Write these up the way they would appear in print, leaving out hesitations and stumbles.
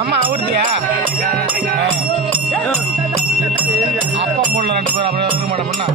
அம்மா ஊர்த்தியா அப்பா மூணு 2 பேர் அப்படியே வந்து மாட்ட பண்ணா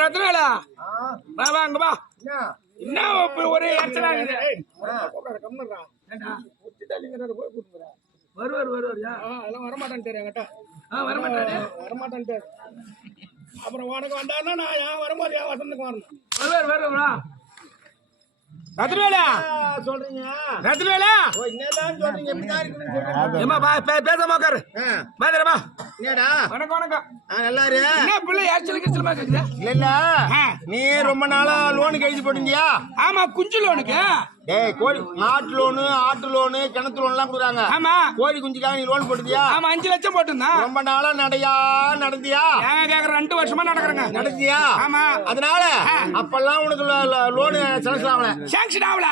ரத்னாலா வா அங்க வா என்ன ஒரே அர்ச்சனா வருவார் அதெல்லாம் வரமாட்டேன்ட்டாரு என்கிட்ட வரமாட்டேன்ட்டாரு அப்புறம் உனக்கு வந்தாருன்னா நான் ஏன் வரும்போது ஏன் வசந்துக்கு வரணும் வருவார் ரத்னாலா சொல்றீங்க ரத்னாலா என்னதான் சொல்றீங்க எப்படிதான் இருக்குன்னு ஏமா பேச மாக்காரு பாதரமா என்னடா வணக்கம் நல்லா இரு என்ன பிள்ளை ஏச்சல் கிச்சல் கேக்குது இல்ல நீ ரொம்ப நாளா லோன் எழுதி போட்டீங்கயா ஆமா குஞ்சு லோனுக்கு டேய் கோழி நாட்டு லோனு ஆட்டு லோனு கிணத்து லோன் எல்லாம் கொடுக்குறாங்க ஆமா கோழி குஞ்சுக்காக நீ லோன் போட்டுதியா ஆமா 5 லட்சம் போட்டுனா ரொம்ப நாளா நடந்தியா ஏங்க கேக்குற 2 வருஷமா நடந்தியா ஆமா அதனால அப்பெல்லாம் உனக்கு லோன் சாங்க்ஷன் ஆகல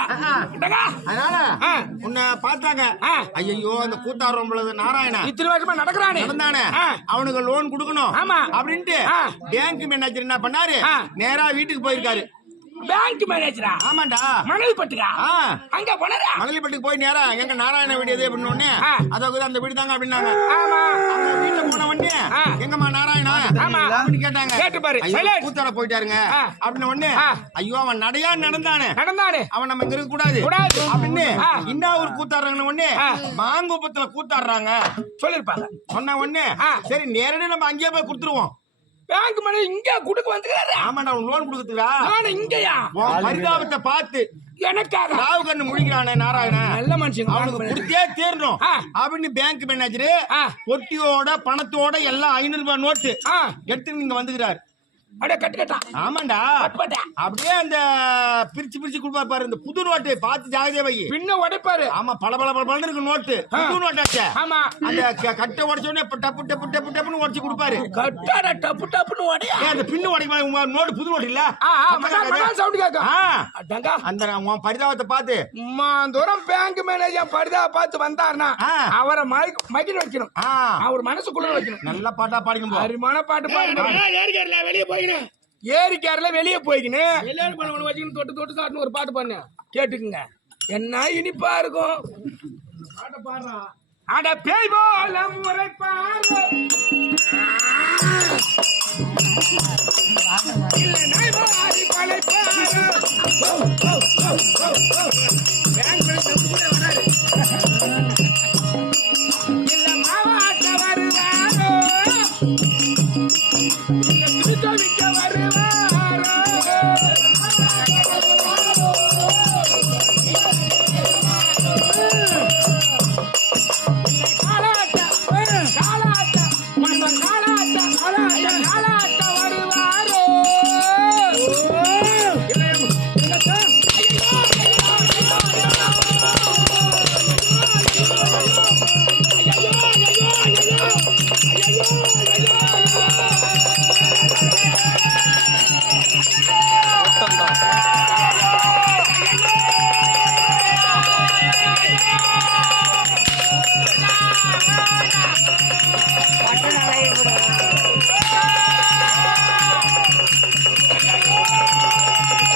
அதனால உன்னை பார்த்தாங்க ஐயோ அந்த கூத்தாரோம்பளது நாராயணா இத்தனை வருஷமா நடந்தானே அவனுக்கு லோன் கொடுக்கணும் ஆமா அப்படின்ட்டு பேங்க் மேனேஜர் என்ன பண்ணாரு நேரா வீட்டுக்கு போயிருக்காரு பேங்க் மேனேஜரா? ஆமாண்டா. மணல்பட்டுக்கா? ஆ. அங்க போனதா? மணலிப்பட்டுக்கு போய் நேரா எங்க நாராயண வீடு எது அப்படின்னு உடனே அதாவது அந்த வீடு தாங்க அப்படின்னாங்க. ஆமா. அவங்க வீட்டுல போன உடனே எங்கம்மா நாராயணா ஆமா. அப்படின்னு கேட்டாங்க. கேட்டு பாரு. ஐயோ, கூத்தாட போயிட்டாருங்க அப்படின்னு உடனே ஐயோ அவன் நடையா நடந்தானே அவன் நம்ம இங்க இருக்க கூடாது அப்படின்னு இன்னும் ஒரு கூத்தாடுறாங்கன்னு உடனே மாங்குப்பத்துல கூத்தாடுறாங்க சொல்லிருப்பாங்க. சொன்ன உடனே சரி நேரடியா நம்ம அங்கேயே போய் கொடுத்துருவோம். பேங்க் மேனேஜர் இங்க குடுக்க வந்துக்கிறாரு. ஆமாண்டா அவன் லோன் கொடுக்குறா. நான் இங்கயா பரிதாபத்தை பார்த்து எனக்காக ராவு கண்ணு முழிக்கிறானே நாராயணன். நல்ல மனுஷன். அவனுக்கு கொடுத்தே தேரணும் அப்படின்னு பேங்க் மேனேஜர் பொட்டியோட பணத்தோட எல்லாம் 500 ரூபாய் நோட்டு எடுத்து இங்க வந்துக்கிறாரு. அப்படியே கட்டு கட்டா. ஆமாண்டா. அப்படியே அந்த பிரிச்சு பிரிச்சு கொடுப்பாரு பாரு. இந்த புது நோட்டு பார்த்து ஜாகிரதையா வை. பின்ன உடைப்பாரு. ஆமா பல பல பல இருக்கு நோட்டு. புது நோட்டாச்சே. ஆமா. அந்த கட்டை உடைச்ச உடனே டப்பு டப்பு டப்பு டப்புன்னு உடைச்சு கொடுப்பாரு. கட்டாட டப்பு டப்புன்னு உடையா. அந்த பின்னு உடைக்க நோட்டு புது நோட்டு இல்ல. சவுண்ட் கேட்கும். அடங்க அந்த உன் பரிதாபத்தை பார்த்து தூரம் பேங்க் மேனேஜர் பரிதாப பார்த்து வந்தாருன்னா அவரை மைக்கில் வைக்கணும். அவர் மனசுக்குள்ள வைக்கணும். நல்ல பாட்டா பாடிக்கணும். அருமான பாட்டு பாடுங்க. வெளியே போய் ஏரிக்காரில வெளியே போய்க்கின்னு எல்லாரும் பண்ண வச்சுக்கின்னு தொட்டு தொட்டு சாட்டுன்னு ஒரு பாட்டு பண்ணு கேட்டுக்குங்க. என்ன இனிப்பா இருக்கும் பாட்டை பாடுறா. அட பேய் போல முறை பாரு இல்ல நாய் பாடி கொலை பாரு